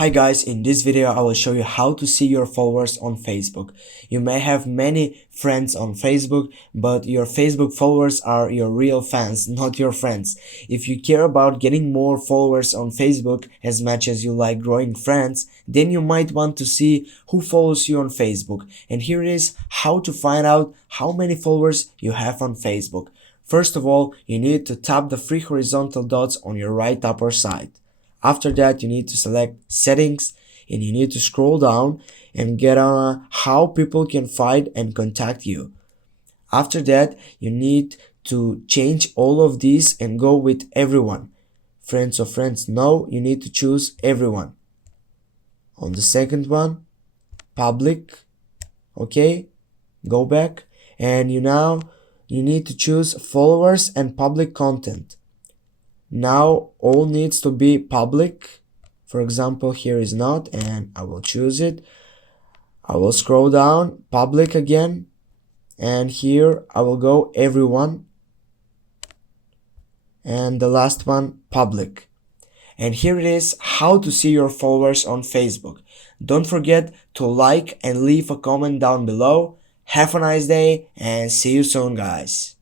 Hi guys, in this video I will show you how to see your followers on Facebook. You may have many friends on Facebook, but your Facebook followers are your real fans, not your friends. If you care about getting more followers on Facebook as much as you like growing friends, then you might want to see who follows you on Facebook. And here it is how to find out how many followers you have on Facebook. First of all, you need to tap the three horizontal dots on your right upper side. After that, you need to select settings and you need to scroll down and get on how people can find and contact you. After that, you need to change all of these and go with everyone. Friends of friends, no, you need to choose everyone. On the second one, public, okay, go back and you need to choose followers and public content. Now all needs to be public. For example, here is not, and I will choose it. I will scroll down, public again, and here I will go everyone, and the last one, public. And here it is how to see your followers on Facebook. Don't forget to like and leave a comment down below. Have a nice day and see you soon, guys.